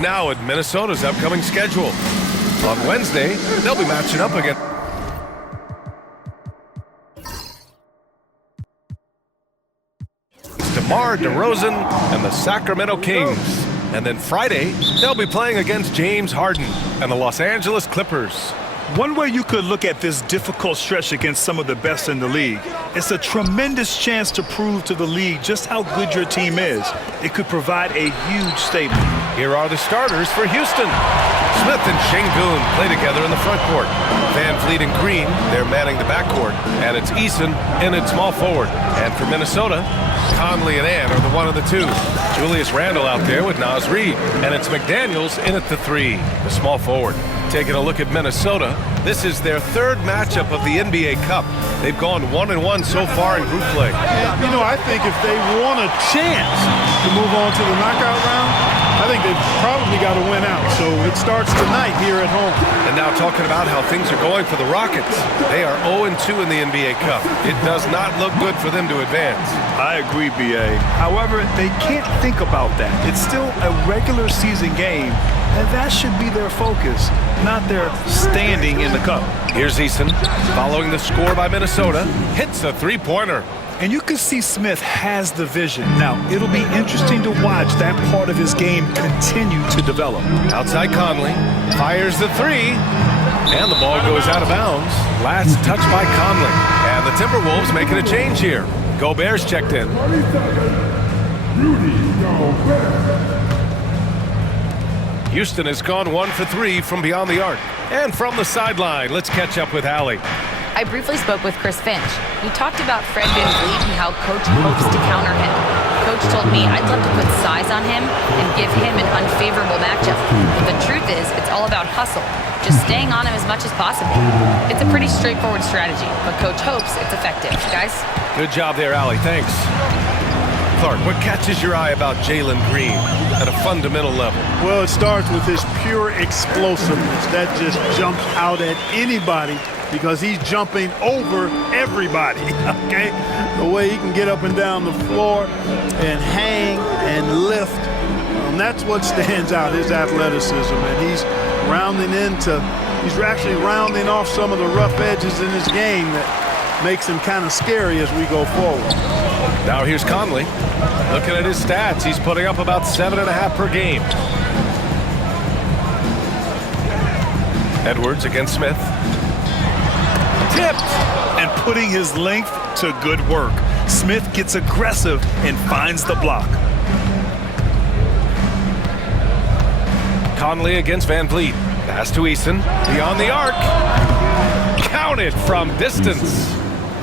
Now at Minnesota's upcoming schedule. On Wednesday, they'll be matching up against DeMar DeRozan and the Sacramento Kings. And then Friday, they'll be playing against James Harden and the Los Angeles Clippers. One way you could look at this difficult stretch against some of the best in the league, it's a tremendous chance to prove to the league just how good your team is. It could provide a huge statement. Here are the starters for Houston. Smith and Şengün play together in the front court. Van Vliet and Green, they're manning the backcourt. And it's Eason in at small forward. And for Minnesota, Conley and Ann are the one of the two. Julius Randle out there with Naz Reid. And it's McDaniels in at the 3, the small forward. Taking a look at Minnesota, this is their third matchup of the NBA Cup. They've gone 1-1 so far in group play. And, you know, I think if they want a chance to move on to the knockout round, I think they've probably got to win out. So it starts tonight here at home. And now talking about how things are going for the Rockets. They are 0-2 in the NBA Cup. It does not look good for them to advance. I agree, B.A. However, they can't think about that. It's still a regular season game, and that should be their focus, not their standing in the cup. Here's Eason, following the score by Minnesota, hits a three-pointer. And you can see Smith has the vision. Now, it'll be interesting to watch that part of his game continue to develop. Outside Conley, fires the 3, and the ball goes out of bounds. Last touch by Conley. And the Timberwolves making a change here. Gobert's checked in. Houston has gone 1 for 3 from beyond the arc. And from the sideline, let's catch up with Allie. I briefly spoke with Chris Finch. We talked about Fred VanVleet and how Coach hopes to counter him. Coach told me I'd love to put size on him and give him an unfavorable matchup. But the truth is, it's all about hustle, just staying on him as much as possible. It's a pretty straightforward strategy, but Coach hopes it's effective. Guys? Good job there, Allie. Thanks. Clark, what catches your eye about Jalen Green at a fundamental level? Well, it starts with his pure explosiveness. That just jumps out at anybody because he's jumping over everybody, okay? The way he can get up and down the floor and hang and lift, that's what stands out, his athleticism. And he's actually rounding off some of the rough edges in his game that makes him kind of scary as we go forward. Now here's Conley. Looking at his stats, he's putting up about 7.5 per game. Edwards against Smith. Tipped! And putting his length to good work. Smith gets aggressive and finds the block. Conley against Van Vliet. Pass to Eason. Beyond the arc. Counted from distance.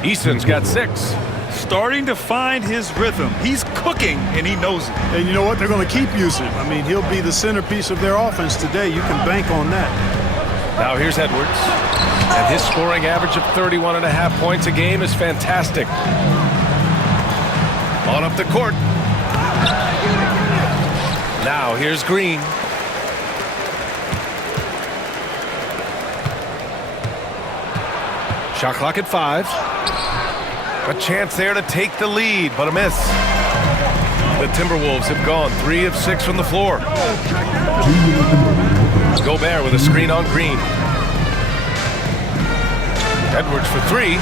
Eason's got 6. Starting to find his rhythm. He's cooking, and he knows it. And you know what? They're going to keep using him. I mean, he'll be the centerpiece of their offense today. You can bank on that. Now here's Edwards. And his scoring average of 31.5 points a game is fantastic. On up the court. Now here's Green. Shot clock at 5. A chance there to take the lead, but a miss. The Timberwolves have gone 3 of 6 from the floor. Gobert with a screen on Green. Edwards for 3.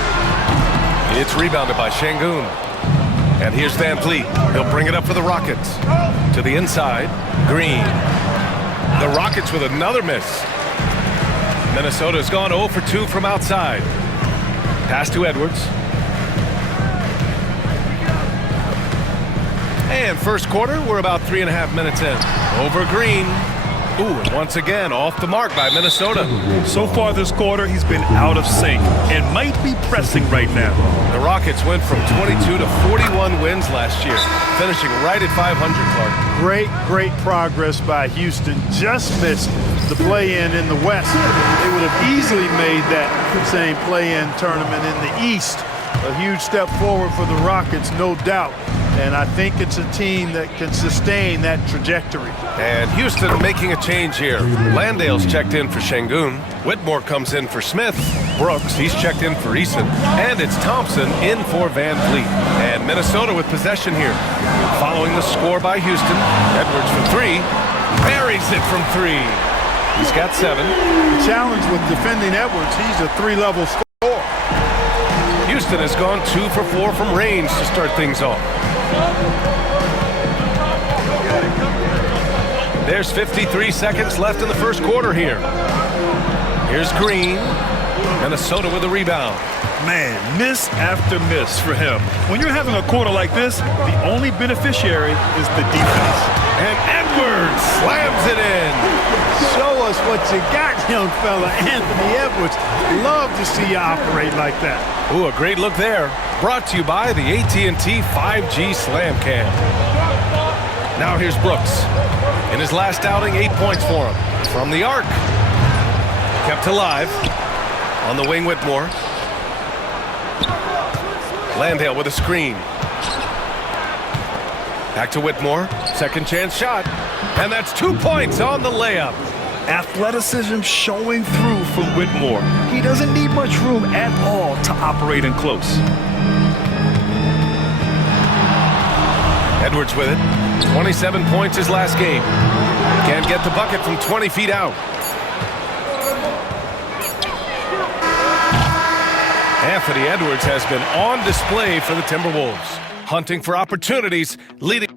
It's rebounded by Şengün. And here's Van Vliet. He'll bring it up for the Rockets. To the inside, Green. The Rockets with another miss. Minnesota's gone 0 for 2 from outside. Pass to Edwards. And first quarter, we're about 3.5 minutes in. Over Green. Ooh, and once again, off the mark by Minnesota. So far this quarter, he's been out of sync and might be pressing right now. The Rockets went from 22 to 41 wins last year, finishing right at 500, Clark. Great progress by Houston. Just missed the play-in in the West. They would have easily made that same play-in tournament in the East. A huge step forward for the Rockets, no doubt. And I think it's a team that can sustain that trajectory. And Houston making a change here. Landale's checked in for Şengün. Whitmore comes in for Smith. Brooks, he's checked in for Eason. And it's Thompson in for Van Vliet. And Minnesota with possession here. Following the score by Houston. Edwards for 3. Very buries it from 3. He's got 7. The challenge with defending Edwards, he's a 3-level scorer. Houston has gone 2 for 4 from range to start things off. There's 53 seconds left in the first quarter here. Here's Green. Minnesota with a rebound. Man, miss after miss for him. When you're having a quarter like this, the only beneficiary is the defense. And Edwards slams it in. Show us what you got, young fella. Anthony Edwards. Love to see you operate like that. Ooh, a great look there. Brought to you by the AT&T 5G Slam Cam. Now here's Brooks. In his last outing, 8 points for him. From the arc. Kept alive. On the wing, Whitmore. Landale with a screen. Back to Whitmore. Second chance shot. And that's 2 points on the layup. Athleticism showing through from Whitmore. He doesn't need much room at all to operate in close. Edwards with it. 27 points his last game. Can't get the bucket from 20 feet out. Anthony Edwards has been on display for the Timberwolves, hunting for opportunities, leading.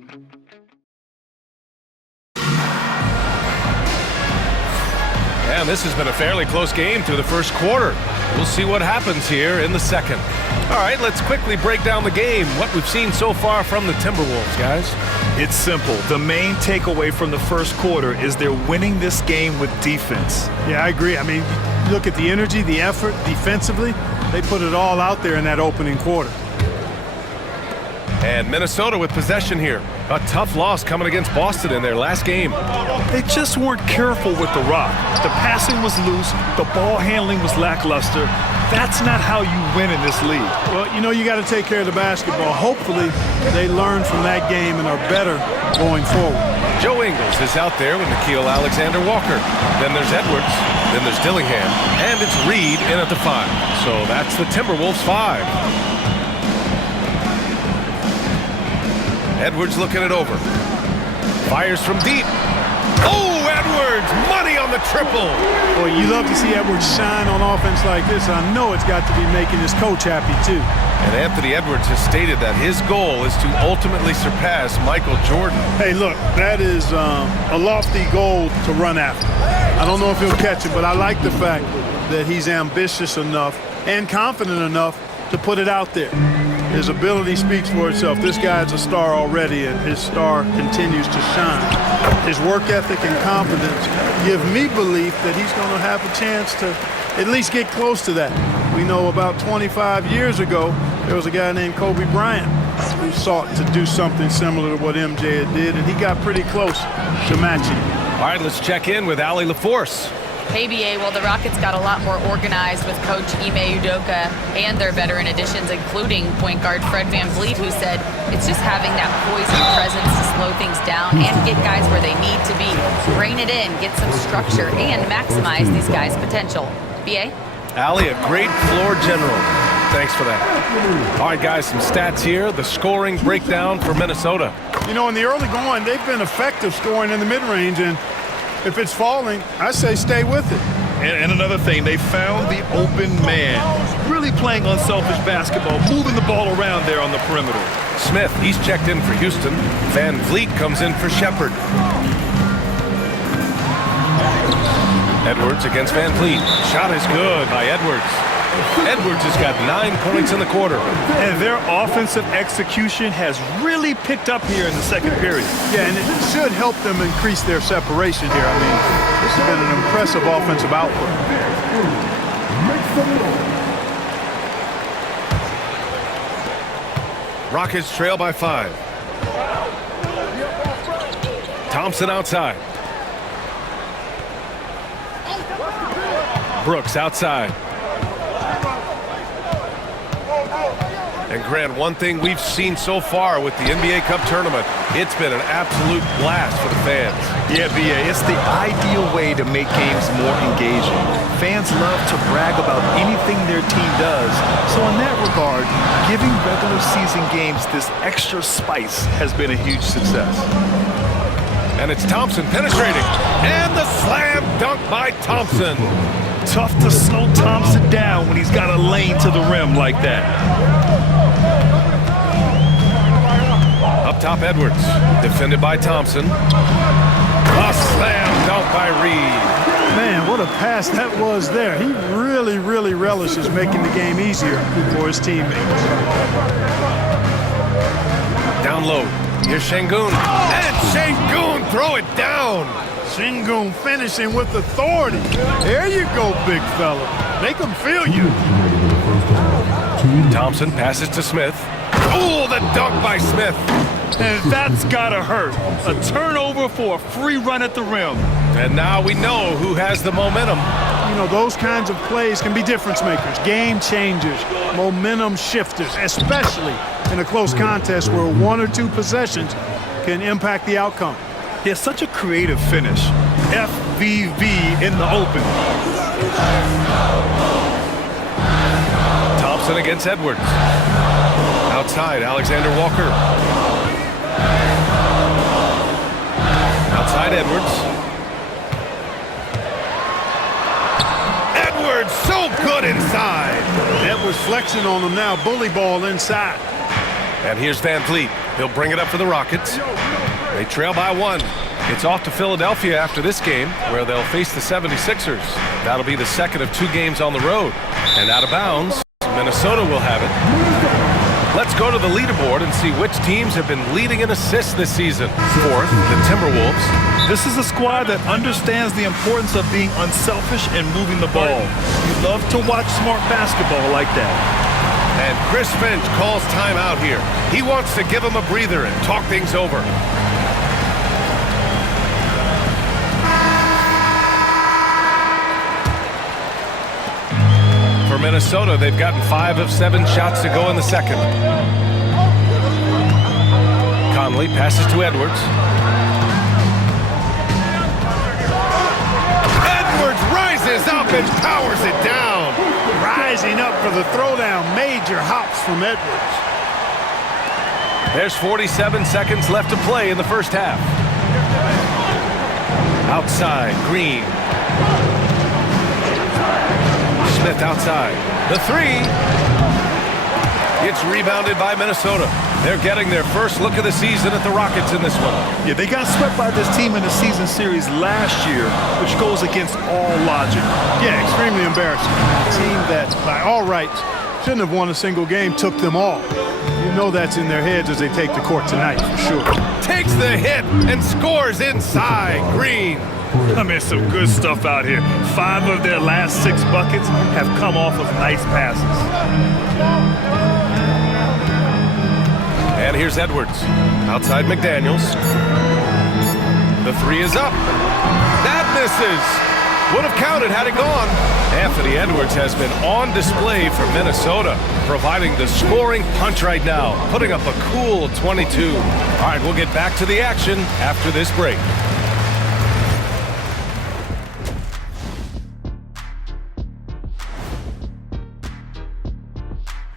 And this has been a fairly close game through the first quarter. We'll see what happens here in the second. All right, let's quickly break down the game, what we've seen so far from the Timberwolves, guys. It's simple. The main takeaway from the first quarter is they're winning this game with defense. Yeah, I agree. I mean, look at the energy, the effort defensively. They put it all out there in that opening quarter. And Minnesota with possession here. A tough loss coming against Boston in their last game. They just weren't careful with the rock. The passing was loose. The ball handling was lackluster. That's not how you win in this league. Well, you know, you got to take care of the basketball. Hopefully, they learn from that game and are better going forward. Joe Ingles is out there with Nickeil Alexander-Walker. Then there's Edwards. Then there's Dillingham. And it's Reed in at the 5. So that's the Timberwolves 5. Edwards looking it over. Fires from deep. Oh, Edwards! Money on the triple! Boy, you love to see Edwards shine on offense like this. I know it's got to be making his coach happy, too. And Anthony Edwards has stated that his goal is to ultimately surpass Michael Jordan. Hey, look, that is a lofty goal to run after. I don't know if he'll catch it, but I like the fact that he's ambitious enough and confident enough to put it out there. His ability speaks for itself. This guy's a star already, and his star continues to shine. His work ethic and confidence give me belief that he's going to have a chance to at least get close to that. We know about 25 years ago, there was a guy named Kobe Bryant who sought to do something similar to what MJ did, and he got pretty close to matching. All right, let's check in with Allie LaForce. Hey, BA, well, the Rockets got a lot more organized with Coach Ime Udoka and their veteran additions, including point guard Fred VanVleet, who said it's just having that poise and presence to slow things down and get guys where they need to be. Rein it in, get some structure, and maximize these guys' potential. BA? Allie, a great floor general. Thanks for that. All right, guys, some stats here. The scoring breakdown for Minnesota. You know, in the early going, they've been effective scoring in the mid-range, and if it's falling, I say stay with it. And another thing, they found the open man. Really playing unselfish basketball, moving the ball around there on the perimeter. Smith, he's checked in for Houston. VanVleet comes in for Shepherd. Edwards against VanVleet. Shot is good by Edwards. Edwards has got 9 points in the quarter. And their offensive execution has really picked up here in the second period. Yeah, and it should help them increase their separation here. I mean, this has been an impressive offensive output. Rockets trail by 5. Thompson outside. Brooks outside. And Grant, one thing we've seen so far with the NBA Cup tournament, it's been an absolute blast for the fans. Yeah, BA, it's the ideal way to make games more engaging. Fans love to brag about anything their team does. So in that regard, giving regular season games this extra spice has been a huge success. And it's Thompson penetrating. And the slam dunk by Thompson. Tough to slow Thompson down when he's got a lane to the rim like that. Up top, Edwards. Defended by Thompson. A slam dunk by Reed. Man, what a pass that was there. He really, really relishes making the game easier for his teammates. Down low. Here's Şengün. And Şengün throw it down. Şengün finishing with authority. There you go, big fella. Make him feel you. Thompson passes to Smith. Oh, the dunk by Smith. And that's gotta hurt. A turnover for a free run at the rim. And now we know who has the momentum. You know, those kinds of plays can be difference makers, game changers, momentum shifters, especially in a close contest where one or two possessions can impact the outcome. He has such a creative finish. FVV in the open. Thompson against Edwards. Outside, Alexander Walker. Outside, Edwards. Edwards, so good inside. Edwards flexing on him now, bully ball inside. And here's Van Vliet. He'll bring it up for the Rockets. They trail by 1. It's off to Philadelphia after this game, where they'll face the 76ers. That'll be the second of 2 games on the road. And out of bounds, Minnesota will have it. Let's go to the leaderboard and see which teams have been leading in assists this season. Fourth, the Timberwolves. This is a squad that understands the importance of being unselfish and moving the ball. You love to watch smart basketball like that. And Chris Finch calls timeout here. He wants to give him a breather and talk things over. For Minnesota, they've gotten 5 of 7 shots to go in the second. Conley passes to Edwards. Edwards rises up and powers it down. Rising up for the throwdown. Major hops from Edwards. There's 47 seconds left to play in the first half. Outside, Green. Smith outside. The 3. It's rebounded by Minnesota. They're getting their first look of the season at the Rockets in this one. Yeah, they got swept by this team in the season series last year, which goes against all logic. Yeah, extremely embarrassing. A team that, by all rights, shouldn't have won a single game, took them all. You know that's in their heads as they take the court tonight, for sure. Takes the hit and scores inside. Green. I mean, some good stuff out here. 5 of their last 6 buckets have come off of nice passes. And here's Edwards. Outside McDaniels. The 3 is up. That misses. Would have counted had it gone. Anthony Edwards has been on display for Minnesota, providing the scoring punch right now, putting up a cool 22. All right, we'll get back to the action after this break.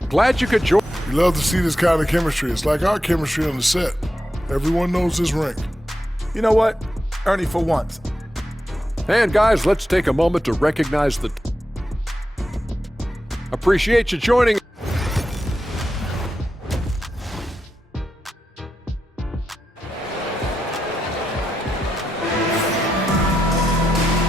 Glad you could join. We love to see this kind of chemistry. It's like our chemistry on the set. Everyone knows his ring. You know what, Ernie, for once. And guys, let's take a moment to recognize the. Appreciate you joining.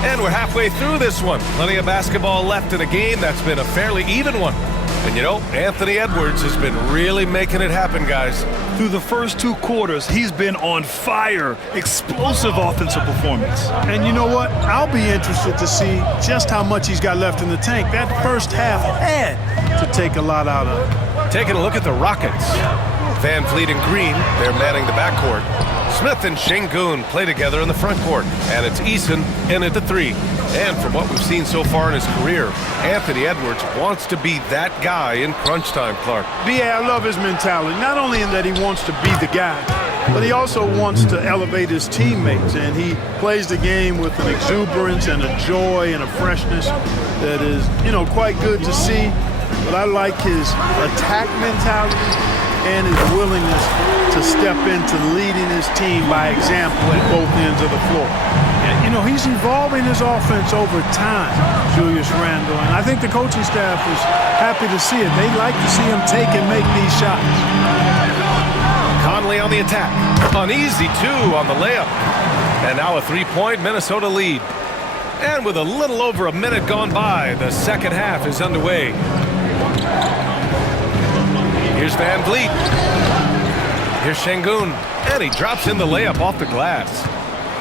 And we're halfway through this one. Plenty of basketball left in a game that's been a fairly even one. And you know, Anthony Edwards has been really making it happen, guys. Through the first 2 quarters, he's been on fire. Explosive offensive performance. And you know what? I'll be interested to see just how much he's got left in the tank. That first half had to take a lot out of it. Taking a look at the Rockets. Van Vliet and Green, they're manning the backcourt. Smith and Şengün play together in the front court. And it's Eason in at the 3. And from what we've seen so far in his career, Anthony Edwards wants to be that guy in crunch time, Clark. Yeah, I love his mentality. Not only in that he wants to be the guy, but he also wants to elevate his teammates. And he plays the game with an exuberance and a joy and a freshness that is, you know, quite good to see. But I like his attack mentality and his willingness to step into leading his team by example at both ends of the floor. And, you know, he's evolving his offense over time, Julius Randle, and I think the coaching staff is happy to see it. They like to see him take and make these shots. Conley on the attack. An easy two on the layup. And now a three-point Minnesota lead. And with a little over a minute gone by, the second half is underway. Here's Van Vliet. Here's Şengün. And he drops in the layup off the glass.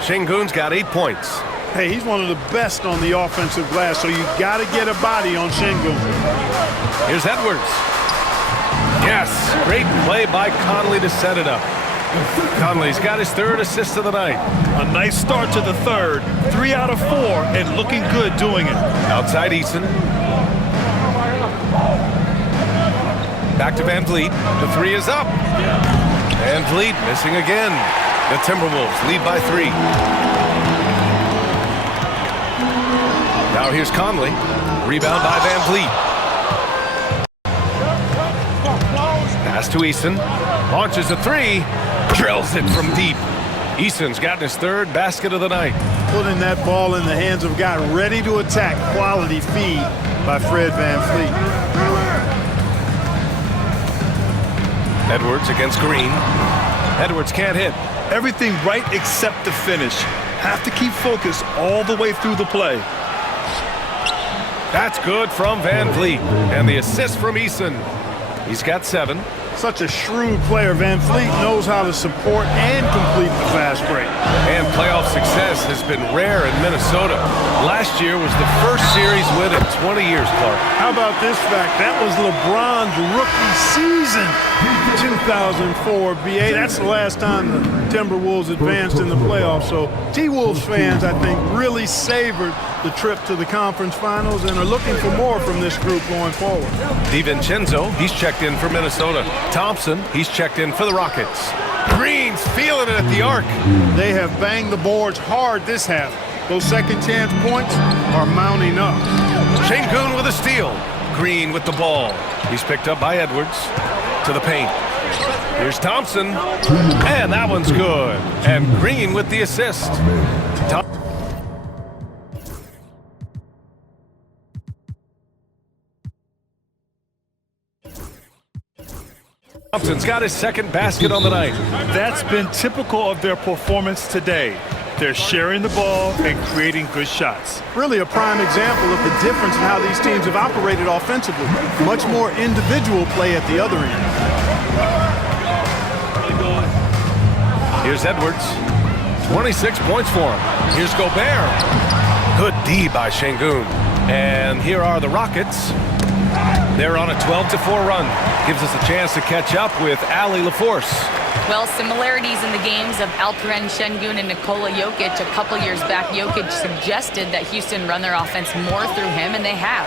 Şengün's got 8 points. Hey, he's one of the best on the offensive glass, so you got to get a body on Şengün. Here's Edwards. Yes, great play by Conley to set it up. Conley's got his third assist of the night. A nice start to the third. 3 out of 4 and looking good doing it. Outside Eason. Back to Van Vliet. The three is up. Van Vliet missing again. The Timberwolves lead by 3. Now here's Conley. Rebound by Van Vliet. Pass to Eason. Launches a 3. Drills it from deep. Eason's gotten his third basket of the night. Putting that ball in the hands of a guy ready to attack. Quality feed by Fred Van Vliet. Edwards against Green. Edwards can't hit. Everything right except the finish. Have to keep focused all the way through the play. That's good from Van Vliet. And the assist from Eason. He's got 7. Such a shrewd player. Van Vliet knows how to support and complete the fast break. And playoff success has been rare in Minnesota. Last year was the first series win in 20 years, Clark. How about this fact? That was LeBron's rookie season, 2004 BA. That's the last time the Timberwolves advanced in the playoffs. So T-Wolves fans, I think, really savored the trip to the conference finals and are looking for more from this group going forward. DiVincenzo, he's checked in for Minnesota. Thompson, he's checked in for the Rockets. Green's feeling it at the arc. They have banged the boards hard this half. Those second chance points are mounting up. Şengün with a steal. Green with the ball. He's picked up by Edwards. To the paint. Here's Thompson. And that one's good. And Green with the assist. Thompson's got his second basket on the night. That's been typical of their performance today. They're sharing the ball and creating good shots. Really a prime example of the difference in how these teams have operated offensively. Much more individual play at the other end. Here's Edwards. 26 points for him. Here's Gobert. Good D by Şengün. And here are the Rockets. They're on a 12-4 run. Gives us a chance to catch up with Allie LaForce. Well, similarities in the games of Alperen Şengün and Nikola Jokic. A couple years back, Jokic suggested that Houston run their offense more through him, and they have.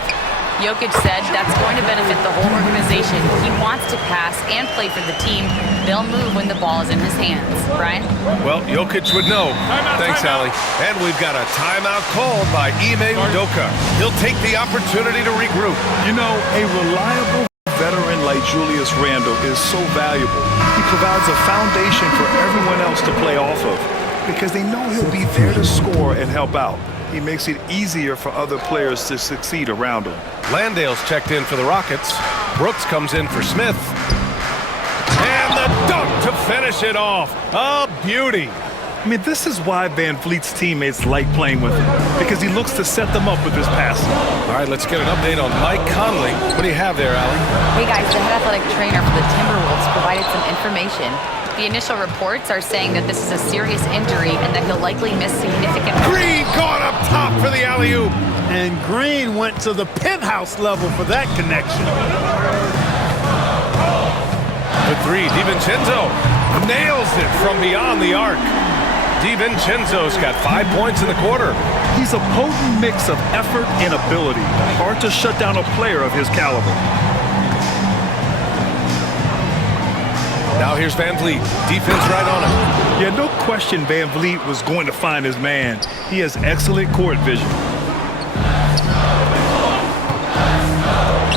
Jokic said that's going to benefit the whole organization. He wants to pass and play for the team. They'll move when the ball is in his hands. Brian? Well, Jokic would know. Thanks, Allie. And we've got a timeout called by Ime Udoka. He'll take the opportunity to regroup. You know, a reliable veteran like Julius Randle is so valuable. He provides a foundation for everyone else to play off of because they know he'll be there to score and help out. He makes it easier for other players to succeed around him. Landale's checked in for the Rockets. Brooks comes in for Smith. And the dunk to finish it off. A beauty. I mean, this is why Van Vliet's teammates like playing with him, because he looks to set them up with his passing. All right, let's get an update on Mike Conley. What do you have there, Allie? Hey guys, the head athletic trainer for the Timberwolves provided some information. The initial reports are saying that this is a serious injury and that he'll likely miss significant... Green caught up top for the alley-oop. And Green went to the penthouse level for that connection. The three, DiVincenzo nails it from beyond the arc. DiVincenzo's got 5 points in the quarter. He's a potent mix of effort and ability. Hard to shut down a player of his caliber. Now here's Van Vliet. Defense right on him. Yeah, no question Van Vliet was going to find his man. He has excellent court vision.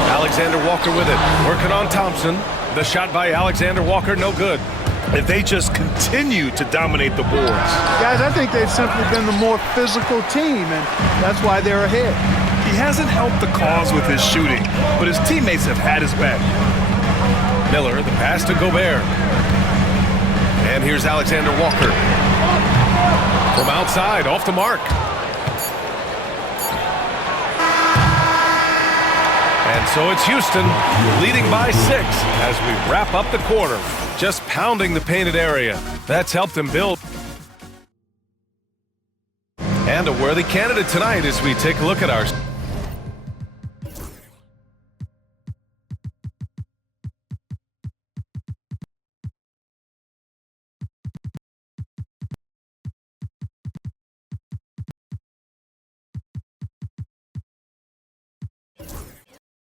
Alexander Walker with it. Working on Thompson. The shot by Alexander Walker, no good. if they just continue to dominate the boards. Guys, I think they've simply been the more physical team, and that's why they're ahead. He hasn't helped the cause with his shooting, but his teammates have had his back. Miller, the pass to Gobert. And here's Alexander Walker. From outside, off the mark. And so it's Houston leading by 6 as we wrap up the quarter. Just pounding the painted area. That's helped them build. And a worthy candidate tonight as we take a look at our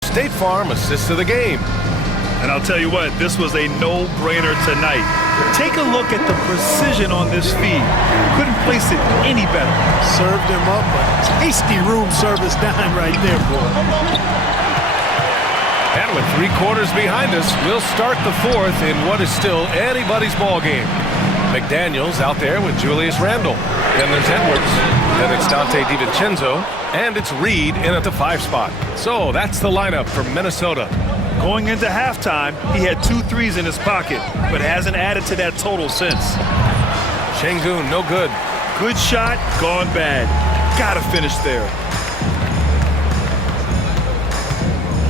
State Farm assist of the game. And I'll tell you what, this was a no-brainer tonight. Take a look at the precision on this feed. Couldn't place it any better. Served him up a tasty room service dime right there, boy. And with 3 quarters behind us, we'll start the 4th in what is still anybody's ball game. McDaniels out there with Julius Randle. Then there's Edwards. Then it's Dante DiVincenzo. And it's Reed in at the 5 spot. So that's the lineup for Minnesota. Going into halftime, he had 2 threes in his pocket, but hasn't added to that total since. Şengün, no good. Good shot, gone bad. Gotta finish there.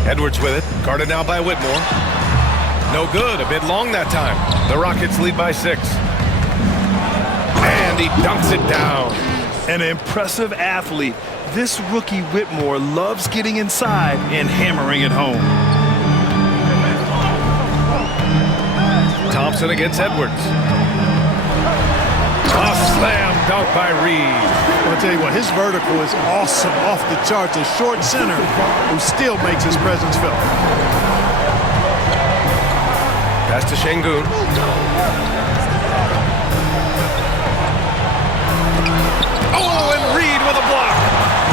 Edwards with it, guarded now by Whitmore. No good, a bit long that time. The Rockets lead by 6. And he dunks it down. An impressive athlete. This rookie Whitmore loves getting inside and hammering it home. Thompson against Edwards. A slam dunk by Reed. I'll tell you what, his vertical is awesome, off the charts. A short center who still makes his presence felt. Pass to Şengün. Oh, and Reed with a block.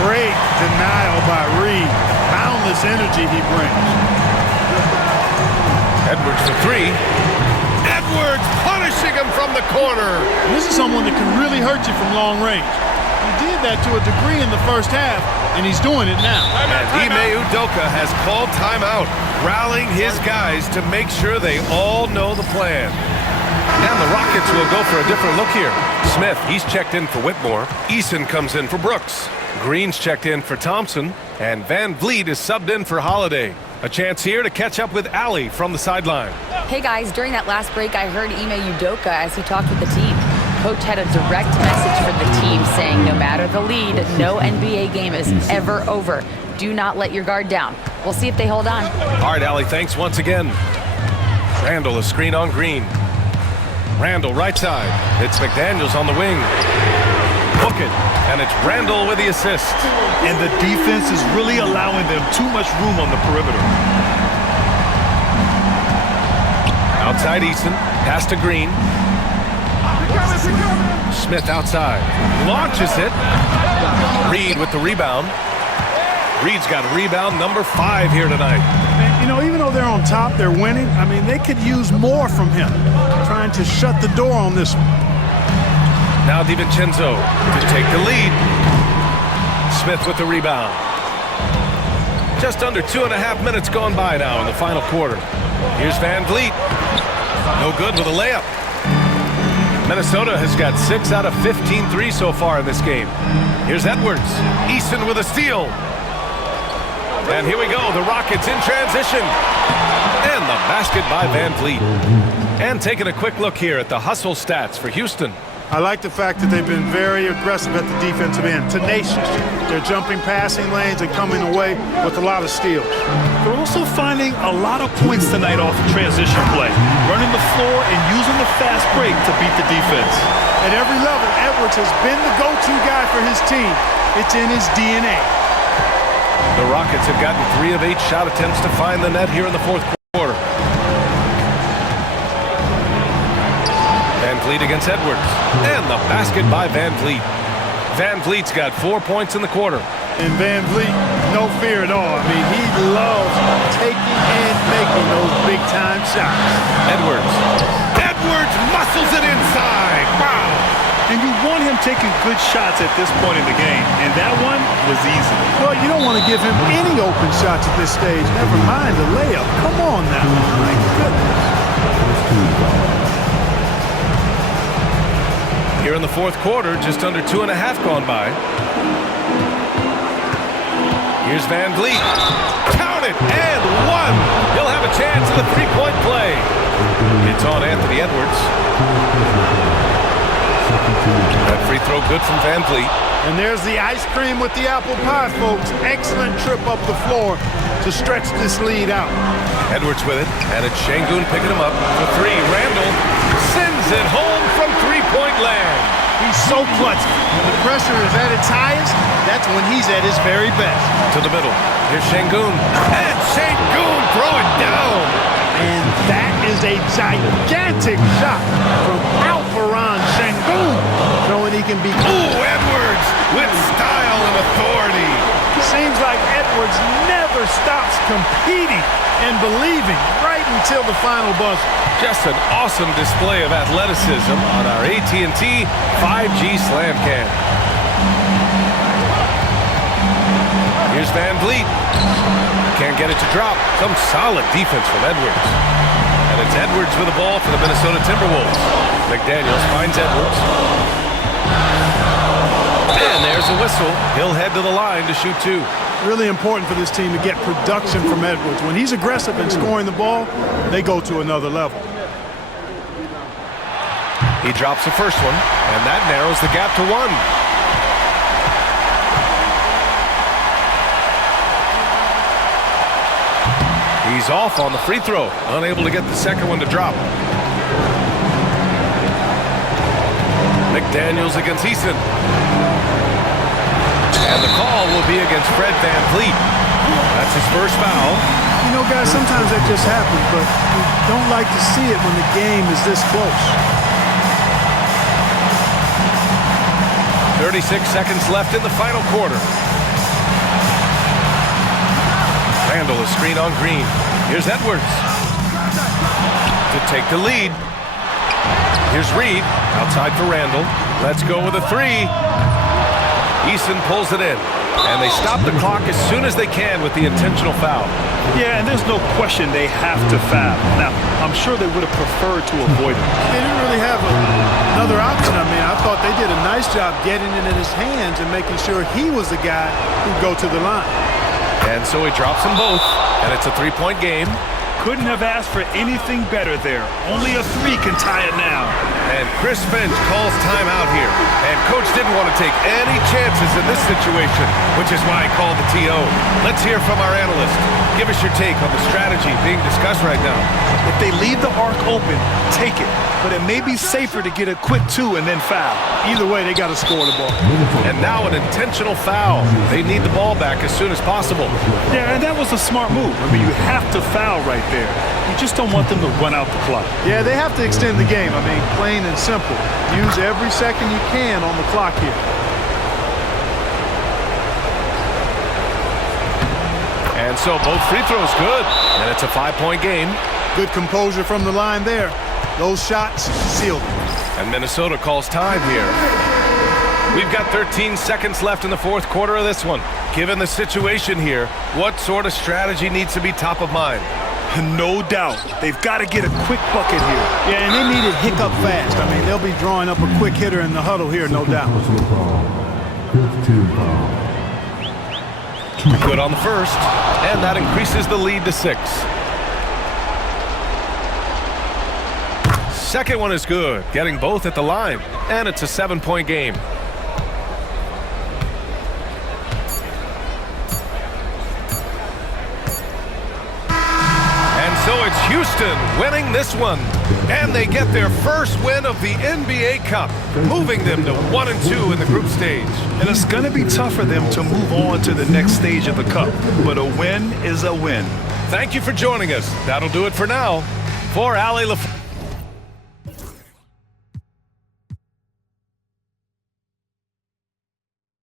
Great denial by Reed. Boundless energy he brings. Edwards for 3. Edwards punishing him from the corner. And this is someone that can really hurt you from long range. He did that to a degree in the first half, and he's doing it now. And Ime Udoka has called timeout, rallying his guys to make sure they all know the plan. And the Rockets will go for a different look here. Smith, he's checked in for Whitmore. Eason comes in for Brooks. Green's checked in for Thompson. And Van Vliet is subbed in for Holiday. A chance here to catch up with Allie from the sideline. Hey guys, during that last break, I heard Ime Udoka as he talked with the team. Coach had a direct message for the team saying no matter the lead, no NBA game is ever over. Do not let your guard down. We'll see if they hold on. All right, Allie, thanks once again. Randle, a screen on Green. Randle, right side. It's McDaniels on the wing. Book it, and it's Randle with the assist. And the defense is really allowing them too much room on the perimeter. Outside Eason, pass to Green. Smith outside, launches it. Reed with the rebound. Reed's got rebound number 5 here tonight. You know, even though they're on top, they're winning. I mean, they could use more from him. Trying to shut the door on this one. Now DiVincenzo to take the lead. Smith with the rebound. Just under 2.5 minutes gone by now in the final quarter. Here's Van Vliet. No good with a layup. Minnesota has got 6 out of 15 threes so far in this game. Here's Edwards. Eason with a steal. And here we go, the Rockets in transition. And the basket by Van Vliet. And taking a quick look here at the hustle stats for Houston. I like the fact that they've been very aggressive at the defensive end, tenacious. They're jumping passing lanes and coming away with a lot of steals. They're also finding a lot of points tonight off of transition play, running the floor and using the fast break to beat the defense. At every level, Edwards has been the go-to guy for his team. It's in his DNA. The Rockets have gotten 3 of 8 shot attempts to find the net here in the 4th quarter. Van Vliet against Edwards. And the basket by Van Vliet. Van Vliet's got 4 points in the quarter. And Van Vliet, no fear at all. I mean, he loves taking and making those big-time shots. Edwards muscles it inside. Wow. And you want him taking good shots at this point in the game, and that one was easy. Well, you don't want to give him any open shots at this stage. Never mind the layup. Come on now. My goodness. Here in the fourth quarter, just under 2.5 gone by. Here's Van Vliet. Count it, and one. He'll have a chance at the three-point play. It's on Anthony Edwards. That free throw good from Van Vliet. And there's the ice cream with the apple pie, folks. Excellent trip up the floor to stretch this lead out. Edwards with it, and it's Şengün picking him up for three. Randall sends it home from three-point land. He's so clutch. When the pressure is at its highest, that's when he's at his very best. To the middle. Here's Şengün. And Şengün throw it down. And that is a gigantic shot from Alperen Şengün, showing he can be. Ooh, Edwards with style and authority. Seems like Edwards never stops competing and believing right until the final buzzer. Just an awesome display of athleticism on our AT&T 5G Slam Cam. Here's Van Vliet. Can't get it to drop. Some solid defense from Edwards. And it's Edwards with the ball for the Minnesota Timberwolves. McDaniels finds Edwards. And there's a whistle. He'll head to the line to shoot two. Really important for this team to get production from Edwards. When he's aggressive in scoring the ball, they go to another level. He drops the first one, and that narrows the gap to one. He's off on the free throw, unable to get the second one to drop. McDaniels against Eason. And the call will be against Fred Van Vliet. That's his first foul. You know, guys, sometimes that just happens, but you don't like to see it when the game is this close. 36 seconds left in the final quarter. Randall is screen on Green. Here's Edwards to take the lead. Here's Reed outside for Randall. Let's go with a three. Eason pulls it in, and they stop the clock as soon as they can with the intentional foul. Yeah, and there's no question they have to foul. Now, I'm sure they would have preferred to avoid it. They didn't really have another option. I mean, I thought they did a nice job getting it in his hands and making sure he was the guy who'd go to the line. And so he drops them both, and it's a three-point game. Couldn't have asked for anything better there. Only a three can tie it now. And Chris Finch calls timeout here. And Coach didn't want to take any chances in this situation, which is why he called the TO. Let's hear from our analyst. Give us your take on the strategy being discussed right now. If they leave the arc open, take it. But it may be safer to get a quick two and then foul. Either way, they got to score the ball. And now an intentional foul. They need the ball back as soon as possible. Yeah, and that was a smart move. I mean, you have to foul right there. You just don't want them to run out the clock. Yeah, they have to extend the game. I mean, plain and simple. Use every second you can on the clock here. And so both free throws good. And it's a 5-point game. Good composure from the line there. Those shots sealed it. And Minnesota calls time here. We've got 13 seconds left in the fourth quarter of this one. Given the situation here, what sort of strategy needs to be top of mind? No doubt. They've got to get a quick bucket here. Yeah, and they need it hiccup fast. I mean, they'll be drawing up a quick hitter in the huddle here, no doubt. Good on the first, and that increases the lead to 6. Second one is good, getting both at the line, and it's a 7-point game. And so it's Houston winning this one, and they get their first win of the NBA Cup, moving them to 1-2 in the group stage. And it's going to be tough for them to move on to the next stage of the Cup, but a win is a win. Thank you for joining us. That'll do it for now. For Allie LaFleur.